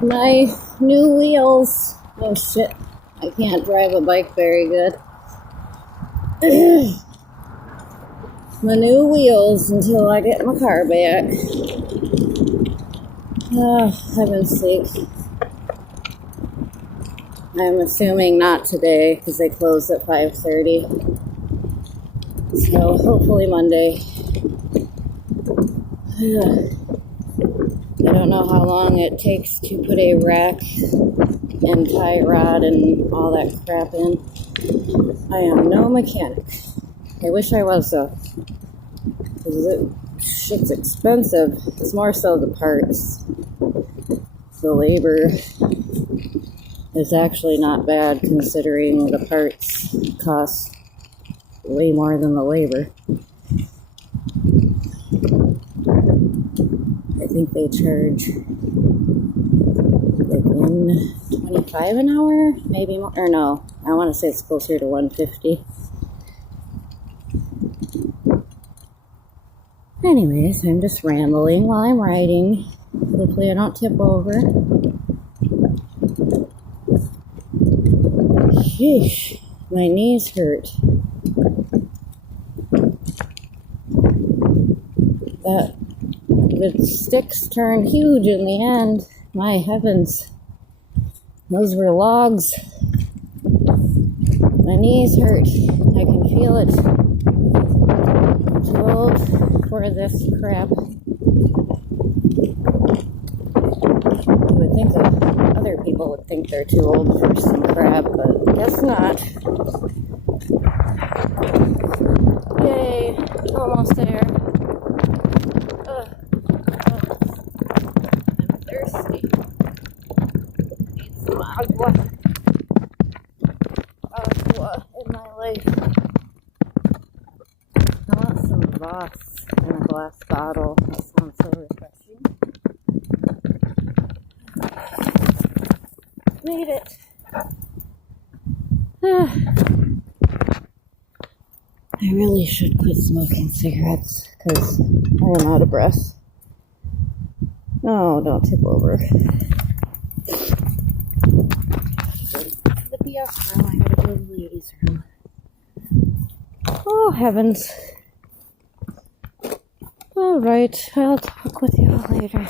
My new wheels. Oh shit, I can't drive a bike very good. My new wheels until I get my car back. Oh, heaven's sake. I'm assuming not today because they closed at 5:30. So hopefully Monday. I don't know how long it takes to put a rack and tie rod and all that crap in. I am no mechanic. I wish I was though. Because shit's expensive. It's more so the parts. The labor is actually not bad considering the parts cost way more than the labor. I think they charge like $125 an hour, maybe more, or no, I want to say it's closer to $150. Anyways, I'm just rambling while I'm riding. Hopefully I don't tip over. Sheesh, my knees hurt. The sticks turned huge in the end. My heavens. Those were logs. My knees hurt. I can feel it. I'm too old for this crap. You would think that other people would think they're too old for some crap, but guess not. Yay, almost there. I'm thirsty. Need some agua. Agua in my life. I want some Voss in a glass bottle. That sounds so refreshing. Made it. I really should quit smoking cigarettes because I am out of breath. Oh, don't tip over. The BS room, I gotta go to the ladies' room. Oh, heavens. Alright, I'll talk with you all later.